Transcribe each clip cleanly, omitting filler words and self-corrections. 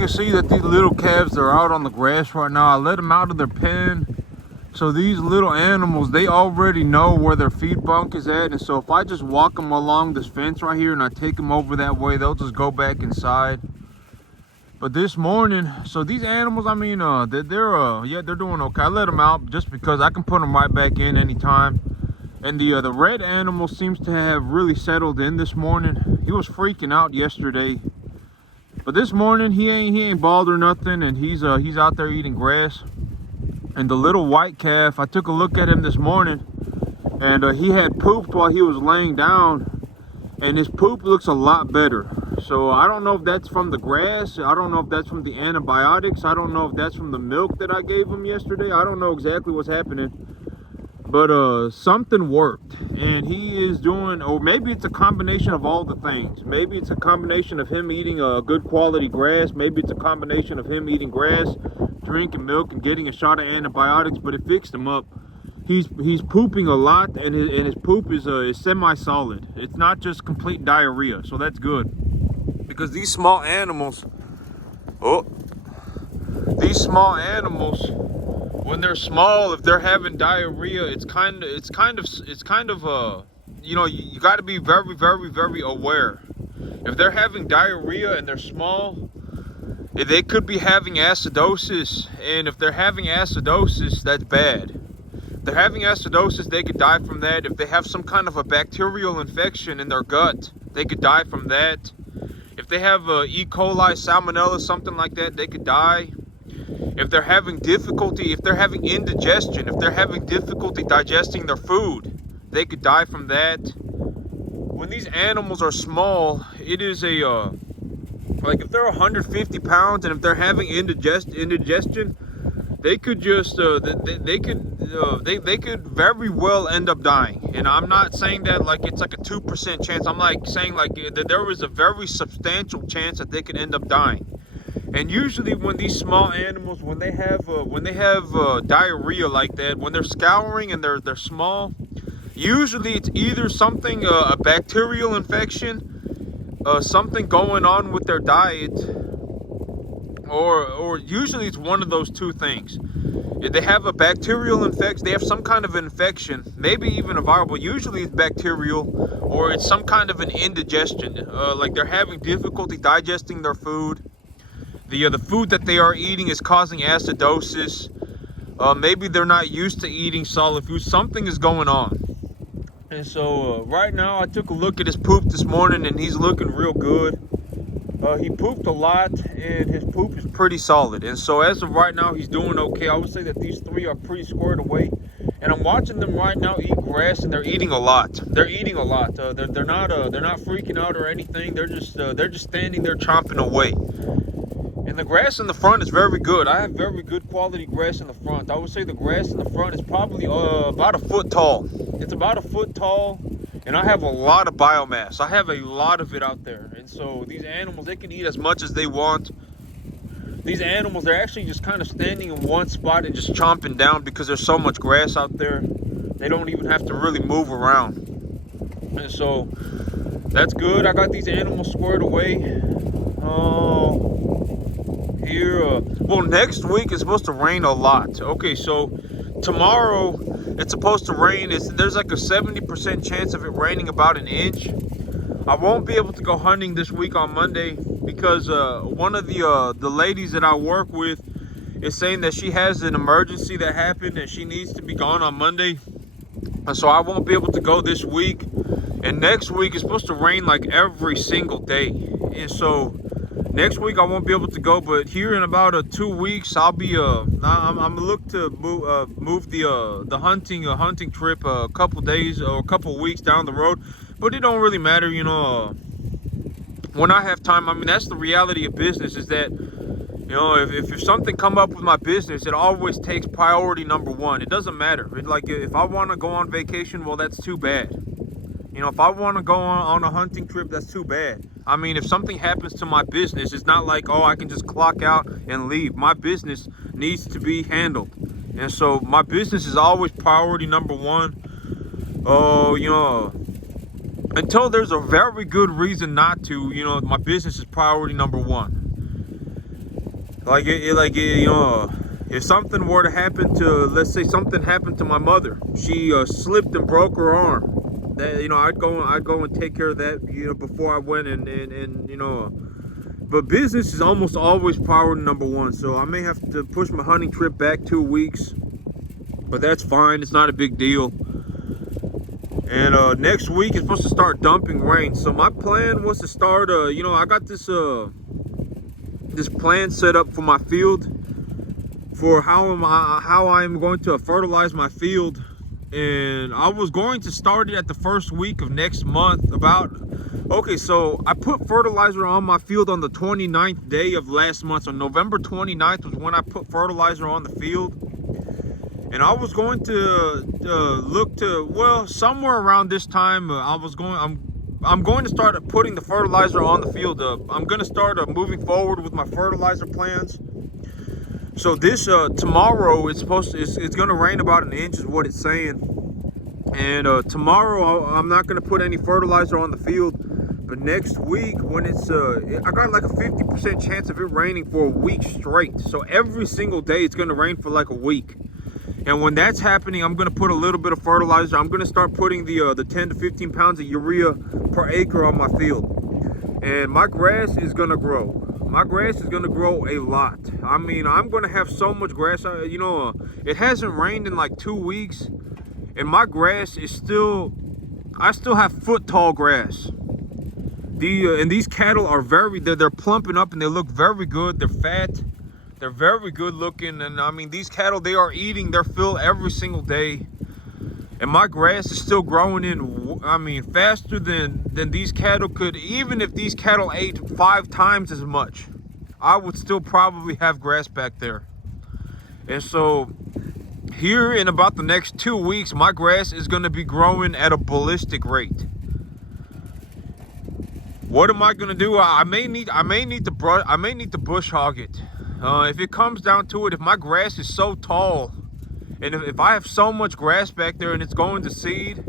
can see that these little calves are out on the grass right now. I let them out of their pen. So these little animals, they already know where their feed bunk is at. And so if I just walk them along this fence right here and I take them over that way, they'll just go back inside. But this morning, so these animals, I mean, they're doing okay. I let them out just because I can put them right back in anytime. And the red animal seems to have really settled in this morning. He was freaking out yesterday, but this morning he ain't bald or nothing, and he's out there eating grass. And the little white calf, I took a look at him this morning, and he had pooped while he was laying down, and his poop looks a lot better. So I don't know if that's from the grass, I don't know if that's from the antibiotics, I don't know if that's from the milk that I gave him yesterday. I don't know exactly what's happening, but something worked, and he is doing, or maybe it's a combination of all the things. Maybe it's a combination of him eating a good quality grass, maybe it's a combination of him eating grass, drinking milk, and getting a shot of antibiotics, but it fixed him up. He's pooping a lot, and his poop is semi-solid. It's not just complete diarrhea, so that's good. Because these small animals, when they're small, if they're having diarrhea, it's kind of you know, you got to be very, very, very aware. If they're having diarrhea and they're small, they could be having acidosis, and if they're having acidosis, that's bad. If they're having acidosis, they could die from that. If they have some kind of a bacterial infection in their gut, they could die from that. If they have E. coli, salmonella, something like that, they could die. If they're having difficulty, if they're having indigestion, if they're having difficulty digesting their food, they could die from that. When these animals are small, it is like if they're 150 pounds and if they're having indigestion, they could just they could very well end up dying. And I'm not saying that like it's like a 2% chance. I'm like saying like that there is a very substantial chance that they could end up dying. And usually when these small animals, when they have diarrhea like that, when they're scouring and they're small, usually it's either something a bacterial infection, something going on with their diet, or usually it's one of those two things. If they have a bacterial infection, they have some kind of infection, maybe even a viral, but usually it's bacterial, or it's some kind of an indigestion, like they're having difficulty digesting their food. The food that they are eating is causing acidosis. Maybe they're not used to eating solid food. Something is going on. And so right now I took a look at his poop this morning, and he's looking real good. He pooped a lot, and his poop is pretty solid. And so as of right now, he's doing okay. I would say that these three are pretty squared away. And I'm watching them right now eat grass, and they're eating a lot. They're eating a lot. They're not freaking out or anything. They're just standing there chomping away. And the grass in the front is very good. I have very good quality grass in the front. I would say the grass in the front is probably about a foot tall. It's about a foot tall, and I have a lot of biomass. I have a lot of it out there. And so these animals, they can eat as much as they want. These animals, they're actually just kind of standing in one spot and just chomping down because there's so much grass out there. They don't even have to really move around. And so that's good. I got these animals squared away. Well, next week it's supposed to rain a lot. Okay, so tomorrow it's supposed to rain. There's like a 70% chance of it raining about an inch. I won't be able to go hunting this week on Monday because one of the ladies that I work with is saying that she has an emergency that happened and she needs to be gone on Monday. And so I won't be able to go this week. And next week it's supposed to rain like every single day. And so next week I won't be able to go, but here in about 2 weeks I'll be I'm gonna look to move the hunting trip a couple days or a couple weeks down the road. But it don't really matter, you know. When I have time, I mean, that's the reality of business, is that, you know, if something come up with my business, it always takes priority number one. It doesn't matter. Like if I want to go on vacation, well, that's too bad. You know, if I want to go on a hunting trip, that's too bad. I mean, if something happens to my business, it's not like, oh, I can just clock out and leave. My business needs to be handled. And so my business is always priority number one. Oh, you know, until there's a very good reason not to, you know, my business is priority number one. You know, if something were to happen to, let's say something happened to my mother, she slipped and broke her arm. That, you know, I'd go and take care of that, you know, before I went and you know. But business is almost always priority number one. So I may have to push my hunting trip back 2 weeks, but that's fine. It's not a big deal. And next week it's supposed to start dumping rain. So my plan was to start, you know, I got this plan set up for my field, for how I'm going to fertilize my field. And I was going to start it at the first week of next month. Okay, so I put fertilizer on my field on the 29th day of last month. So November 29th was when I put fertilizer on the field. And I was going to look to, well, somewhere around this time, I'm going to start putting the fertilizer on the field. I'm going to start moving forward with my fertilizer plans. So this tomorrow it's going to rain about an inch is what it's saying. And tomorrow I'm not going to put any fertilizer on the field. But next week, when it's I got like a 50% chance of it raining for a week straight. So every single day it's going to rain for like a week. And when that's happening, I'm going to put a little bit of fertilizer. I'm going to start putting the 10 to 15 pounds of urea per acre on my field. And my grass is going to grow. My grass is going to grow a lot. I mean, I'm going to have so much grass. You know, it hasn't rained in like 2 weeks. And my grass is still, I still have foot tall grass. And these cattle are they're plumping up and they look very good. They're fat. They're very good looking. And I mean, these cattle, they are eating their fill every single day. And my grass is still growing in, I mean, faster than these cattle could. Even if these cattle ate 5 times as much, I would still probably have grass back there. And so here in about the next 2 weeks, my grass is going to be growing at a ballistic rate. What am I going to do? I may need to bush hog it. If it comes down to it, if my grass is so tall, and if I have so much grass back there and it's going to seed,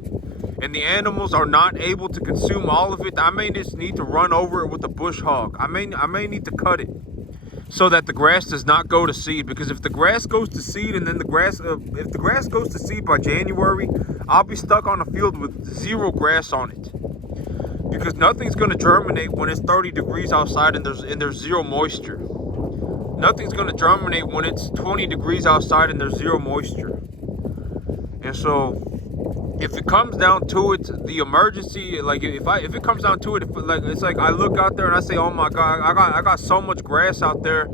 and the animals are not able to consume all of it, I may just need to run over it with a bush hog. I may need to cut it so that the grass does not go to seed. Because if the grass goes to seed and then if the grass goes to seed by January, I'll be stuck on a field with 0 grass on it. Because nothing's going to germinate when it's 30 degrees outside and there's 0 moisture. Nothing's going to germinate when it's 20 degrees outside and there's 0 moisture. And so if it comes down to it, the emergency, like if it comes down to it, it's like I look out there and I say, oh my God, I got so much grass out there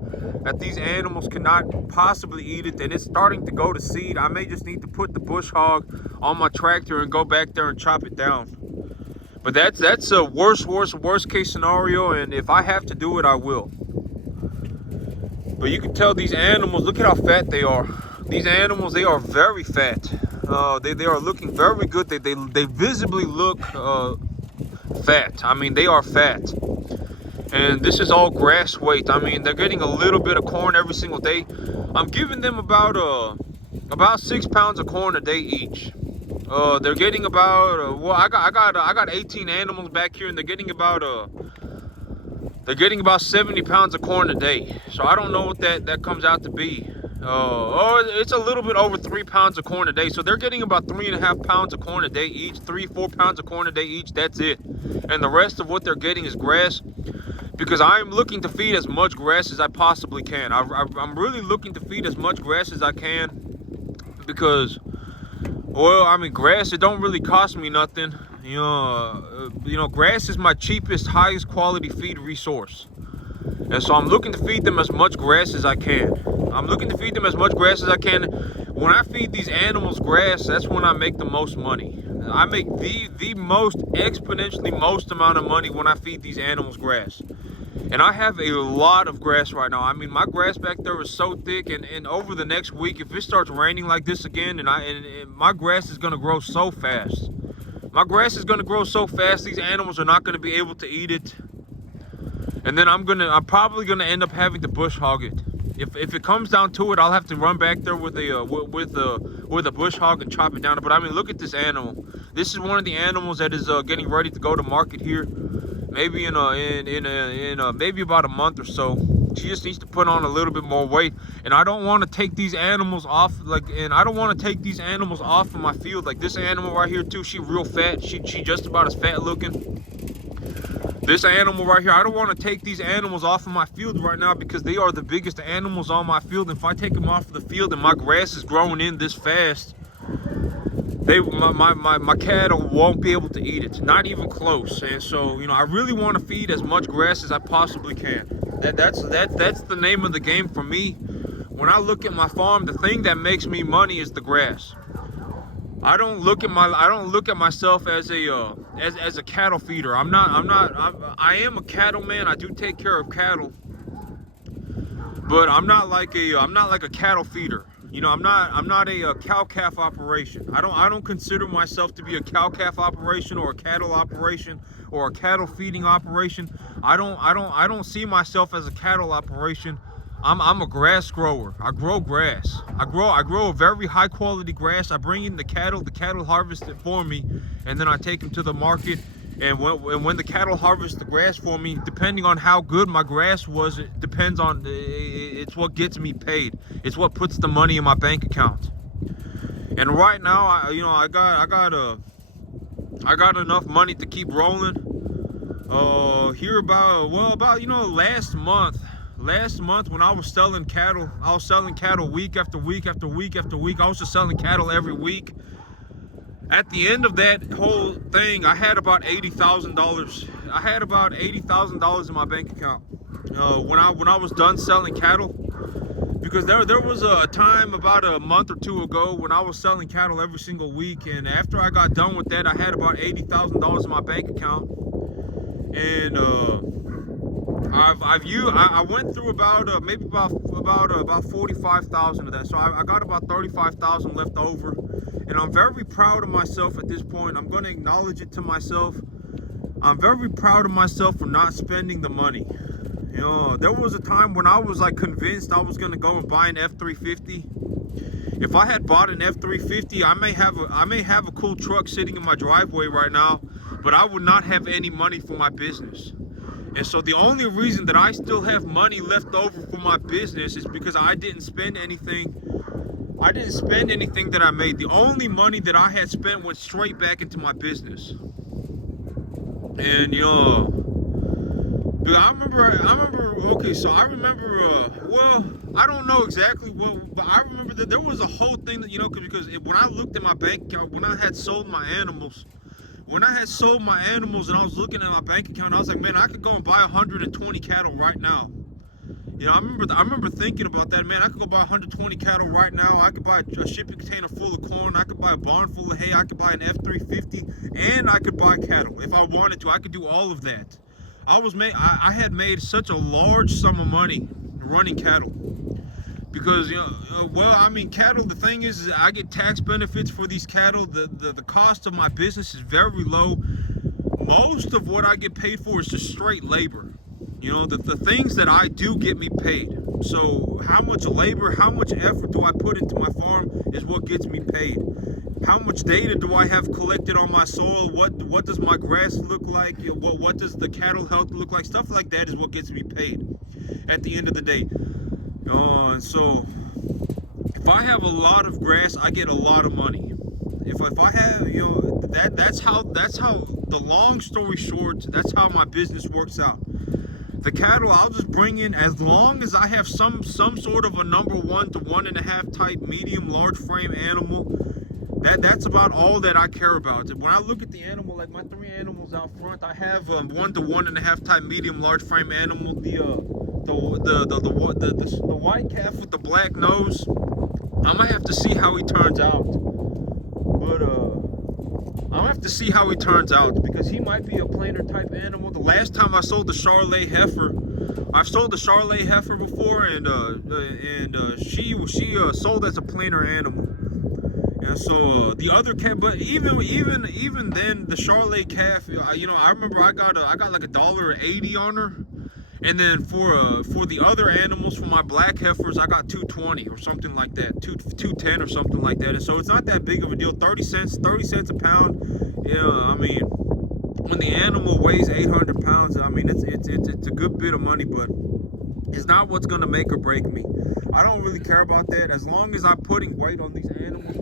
that these animals cannot possibly eat it, and it's starting to go to seed. I may just need to put the bush hog on my tractor and go back there and chop it down. But that's a worst case scenario, and if I have to do it, I will. But you can tell these animals, look at how fat they are. These animals, they are very fat. They are looking very good. They visibly look fat. I mean, they are fat. And this is all grass weight. I mean, they're getting a little bit of corn every single day. I'm giving them about 6 pounds of corn a day each. They're getting about well, I got 18 animals back here, and they're getting about 70 pounds of corn a day. So I don't know what that comes out to be. It's a little bit over 3 pounds of corn a day. So they're getting about 3.5 pounds of corn a day each, 3-4 pounds of corn a day each. That's it. And the rest of what they're getting is grass, because I'm looking to feed as much grass as I possibly can. I'm really looking to feed as much grass as I can, because, well, I mean, grass, it don't really cost me nothing. You know, grass is my cheapest, highest quality feed resource. And so I'm looking to feed them as much grass as I can. When I feed these animals grass, that's when I make the most money. I make the most exponentially most amount of money when I feed these animals grass. And I have a lot of grass right now. I mean, my grass back there is so thick, and over the next week, if it starts raining like this again, and my grass is gonna grow so fast. My grass is gonna grow so fast, these animals are not gonna be able to eat it. And then I'm probably gonna end up having to bush hog it. If it comes down to it, I'll have to run back there with a bush hog and chop it down. But I mean, look at this animal. This is one of the animals that is getting ready to go to market here, maybe in maybe about a month or so. She just needs to put on a little bit more weight. And I don't want to take these animals off, I don't want to take these animals off of my field. Like this animal right here too, she real fat. She just about as fat looking. This animal right here, I don't want to take these animals off of my field right now because they are the biggest animals on my field. And if I take them off of the field and my grass is growing in this fast, my cattle won't be able to eat it, not even close. And so, you know, I really want to feed as much grass as I possibly can. That's the name of the game for me. When I look at my farm, the thing that makes me money is the grass. I don't look at myself as a cattle feeder. I am a cattleman. I do take care of cattle, but I'm not like a cattle feeder. You know, I'm not a cow-calf operation. I don't consider myself to be a cow-calf operation or a cattle operation or a cattle feeding operation. I don't see myself as a cattle operation. I'm a grass grower. I grow grass. I grow a very high quality grass. I bring in the cattle harvest it for me, and then I take them to the market. And when the cattle harvest the grass for me, depending on how good my grass was, it depends on, it's what gets me paid. It's what puts the money in my bank account. And right now, I got enough money to keep rolling. Last month when I was selling cattle week after week after week after week. I was just selling cattle every week. At the end of that whole thing, I had about $80,000. I had about $80,000 in my bank account when I was done selling cattle. Because there was a time about a month or two ago when I was selling cattle every single week, and after I got done with that, I had about $80,000 in my bank account. And I went through about maybe about 45,000 of that. So I got about 35,000 left over. And I'm very proud of myself at this point. I'm going to acknowledge it to myself. I'm very proud of myself for not spending the money. You know, there was a time when I was like convinced I was going to go and buy an F-350. If I had bought an F-350, I may have a cool truck sitting in my driveway right now, but I would not have any money for my business. And so the only reason that I still have money left over for my business is because I didn't spend anything. I didn't spend anything that I made. The only money that I had spent went straight back into my business. And I remember, okay, so I remember, well, I don't know exactly what, but I remember that there was a whole thing that, because when I looked at my bank account, when I had sold my animals, and I was looking at my bank account, I was like, man, I could go and buy 120 cattle right now. I remember thinking about that, man. I could go buy 120 cattle right now. I could buy a shipping container full of corn. I could buy a barn full of hay. I could buy an F-350, and I could buy cattle if I wanted to. I could do all of that. I had made such a large sum of money running cattle because cattle. The thing is I get tax benefits for these cattle. The cost of my business is very low. Most of what I get paid for is just straight labor. The things that I do get me paid. So how much labor, how much effort do I put into my farm is what gets me paid. How much data do I have collected on my soil? What does my grass look like? What does the cattle health look like? Stuff like that is what gets me paid at the end of the day. And so if I have a lot of grass, I get a lot of money. If I have, that's how the long story short, that's how my business works out. The cattle, I'll just bring in as long as I have some sort of a number 1 to 1.5 type medium large frame animal. That's about all that I care about. When I look at the animal, like my 3 animals out front, I have 1 to 1.5 type medium large frame animal. The white calf with the black nose, I might have to see how he turns out. But I'll have to see how he turns out because he might be a plainer type animal. The last time I sold the Charolais heifer, I've sold the Charolais heifer before, and she sold as a plainer animal. And so the other calf, but even then, the Charolais calf, I remember I got like $1.80 on her. And then for the other animals, for my black heifers, I got $2.20 or something like that, $2.10 or something like that. And so it's not that big of a deal. 30 cents a pound. When the animal weighs 800 pounds, it's a good bit of money. But is not what's gonna make or break me. I don't really care about that. As long as I'm putting weight on these animals,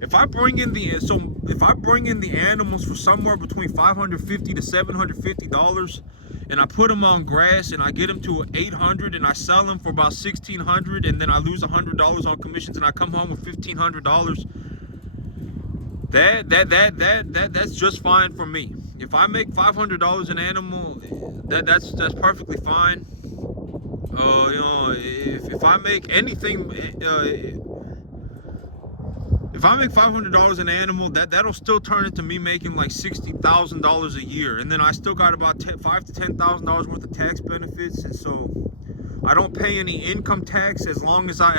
if I bring in the animals for somewhere between $550 to $750, and I put them on grass and I get them to 800 and I sell them for about 1,600, and then I lose $100 on commissions and I come home with $1,500. That's just fine for me. If I make $500 an animal, that's perfectly fine. If I make anything, if I make $500 an animal, that'll still turn into me making like $60,000 a year, and then I still got about $5,000 to $10,000 worth of tax benefits, and so I don't pay any income tax as long as I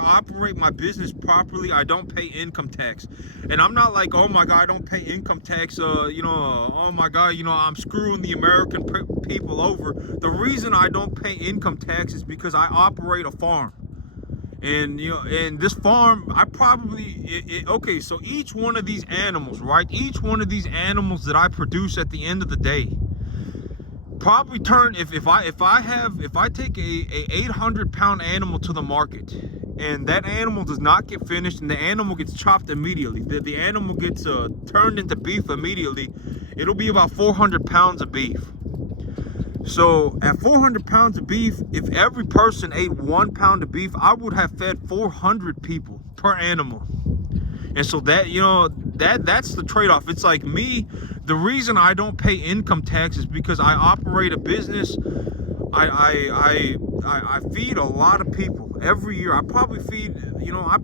operate my business properly. I don't pay income tax, and I'm not like, oh my God, I don't pay income tax. Oh my God, I'm screwing the American people over. The reason I don't pay income tax is because I operate a farm. And and this farm, I probably okay. So each one of these animals, right? Each one of these animals that I produce at the end of the day, probably turn if I take a 800-pound animal to the market, and that animal does not get finished, and the animal gets chopped immediately. The animal gets turned into beef immediately. It'll be about 400 pounds of beef. So at 400 pounds of beef, if every person ate 1 pound of beef, I would have fed 400 people per animal. And so that, that's the trade-off. It's like me, the reason I don't pay income tax is because I operate a business. I feed a lot of people every year. I probably feed, I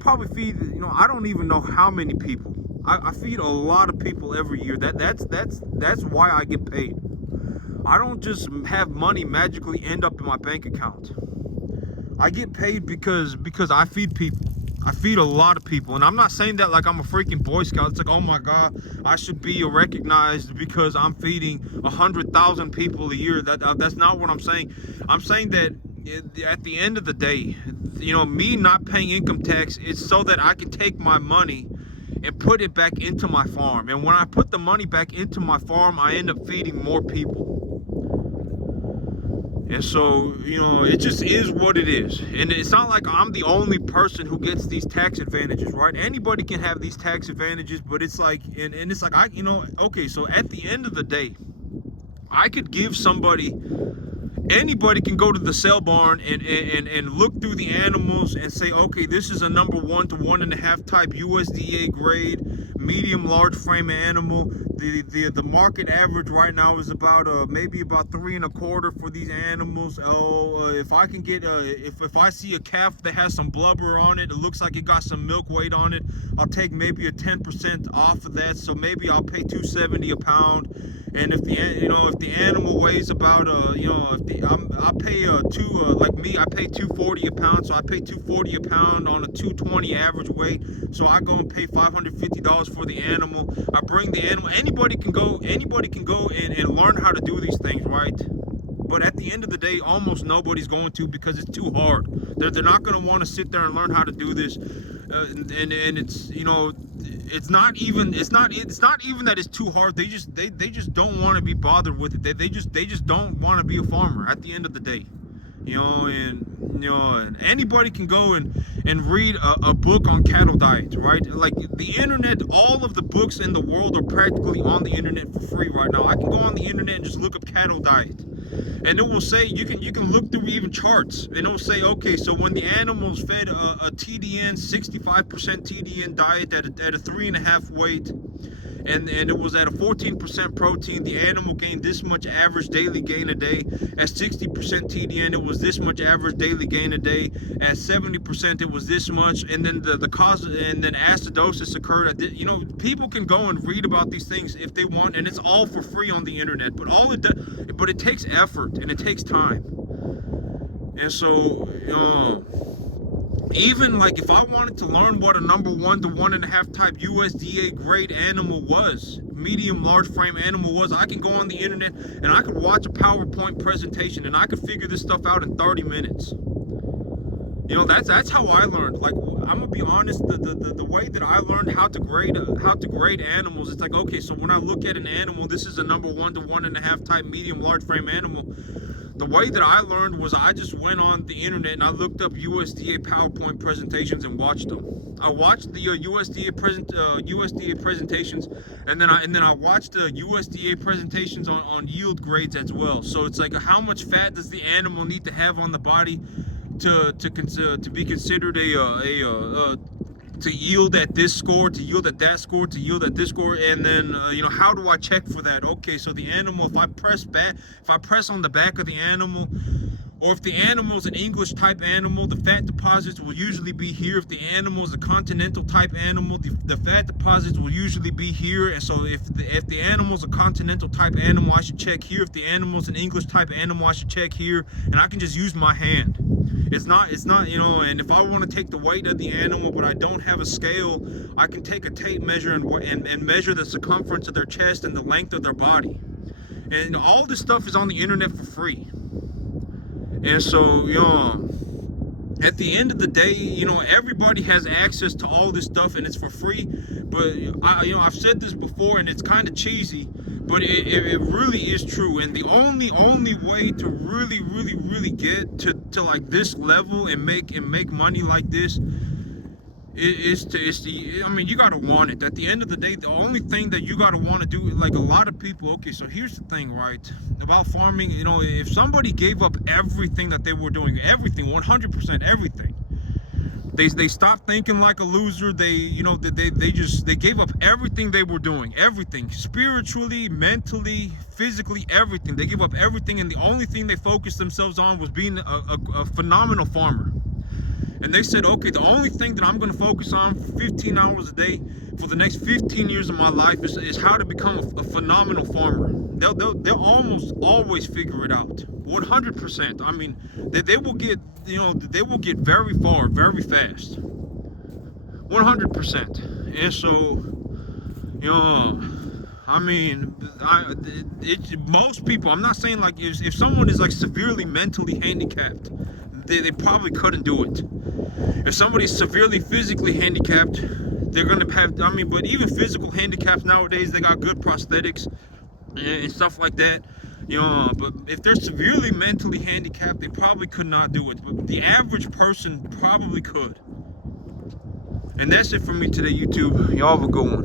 probably feed, I don't even know how many people. I feed a lot of people every year. That's why I get paid. I don't just have money magically end up in my bank account. I get paid because I feed people. I feed a lot of people, and I'm not saying that like I'm a freaking Boy Scout. It's like, oh my God, I should be recognized because I'm feeding 100,000 people a year. That's not what I'm saying. I'm saying that at the end of the day, me not paying income tax is so that I can take my money and put it back into my farm. And when I put the money back into my farm, I end up feeding more people. And so, it just is what it is. And it's not like I'm the only person who gets these tax advantages, right? Anybody can have these tax advantages, but it's like, and it's like, okay, so at the end of the day, I could give anybody can go to the sale barn and look through the animals and say, okay, this is a number 1 to 1.5 type USDA grade, medium large frame animal. The market average right now is about maybe about 3 1/4 for these animals. If I can get if I see a calf that has some blubber on it, it looks like it got some milk weight on it, I'll take maybe a 10% off of that. So maybe I'll pay $270 a pound. And if the animal weighs about I pay like me, I pay $240 a pound, so I pay $240 a pound on a 220 average weight. So I go and pay $550 for the animal. I bring the animal. Anybody can go and learn how to do these things, right? But at the end of the day, almost nobody's going to, because it's too hard. They're not going to want to sit there and learn how to do this. And it's it's not even that it's too hard. They just don't want to be bothered with it. They just don't want to be a farmer at the end of the day. And anybody can go and read a book on cattle diet, right? Like the internet, all of the books in the world are practically on the internet for free right now. I can go on the internet and just look up cattle diet, and it will say, you can look through even charts, and it will say, okay, so when the animals fed a TDN, 65% TDN diet at a 3.5 weight, and it was at a 14% protein, the animal gained this much average daily gain a day. At 60% TDN, it was this much average daily gain a day. At 70%, it was this much. And then the cause, and then acidosis occurred. People can go and read about these things if they want, and it's all for free on the internet. But it takes effort and it takes time. And so, even like if I wanted to learn what a number 1 to 1.5 type USDA grade animal was, medium large frame animal was, I can go on the internet and I could watch a PowerPoint presentation and I could figure this stuff out in 30 minutes. You know, that's how I learned. Like, I'm gonna be honest, the way that I learned how to grade animals, it's like, okay, so when I look at an animal, this is a number 1 to 1.5 type medium large frame animal. The way that I learned was I just went on the internet and I looked up USDA PowerPoint presentations and watched them. I watched the USDA presentations, and then I watched the USDA presentations on yield grades as well. So it's like, how much fat does the animal need to have on the body to be considered to yield at this score, to yield at that score, to yield at this score, and then you know, how do I check for that? Okay, so the animal, if I press on the back of the animal, or if the animal is an English type animal, the fat deposits will usually be here. If the animal is a continental type animal, the fat deposits will usually be here. And so if the animal is a continental type animal, I should check here. If the animal is an English type animal, I should check here. And I can just use my hand. It's not, you know, and if I want to take the weight of the animal, but I don't have a scale, I can take a tape measure and measure the circumference of their chest and the length of their body. And all this stuff is on the internet for free. And so, you know, at the end of the day, you know, everybody has access to all this stuff and it's for free. But I've said this before and it's kind of cheesy, but it really is true. And the only way to really get to like this level and make money like this I mean, you gotta want it. At the end of the day, the only thing that you gotta want to do, like a lot of people, okay, so here's the thing, right, about farming. You know, if somebody gave up everything that they were doing, everything, 100% everything, they stopped thinking like a loser. They gave up everything they were doing, everything, spiritually, mentally, physically, everything. They gave up everything, and the only thing they focused themselves on was being a phenomenal farmer. And they said, okay, the only thing that I'm going to focus on for 15 hours a day for the next 15 years of my life is how to become a phenomenal farmer. They'll almost always figure it out, 100%. I mean, they will get, you know, they will get very far, very fast, 100%. And so, you know, I mean, most people, I'm not saying like if someone is like severely mentally handicapped, they probably couldn't do it. If somebody's severely physically handicapped, they're gonna have, I mean, but even physical handicaps nowadays, they got good prosthetics and stuff like that, you know. But if they're severely mentally handicapped, they probably could not do it. But the average person probably could. And that's it for me today, YouTube. Y'all have a good one.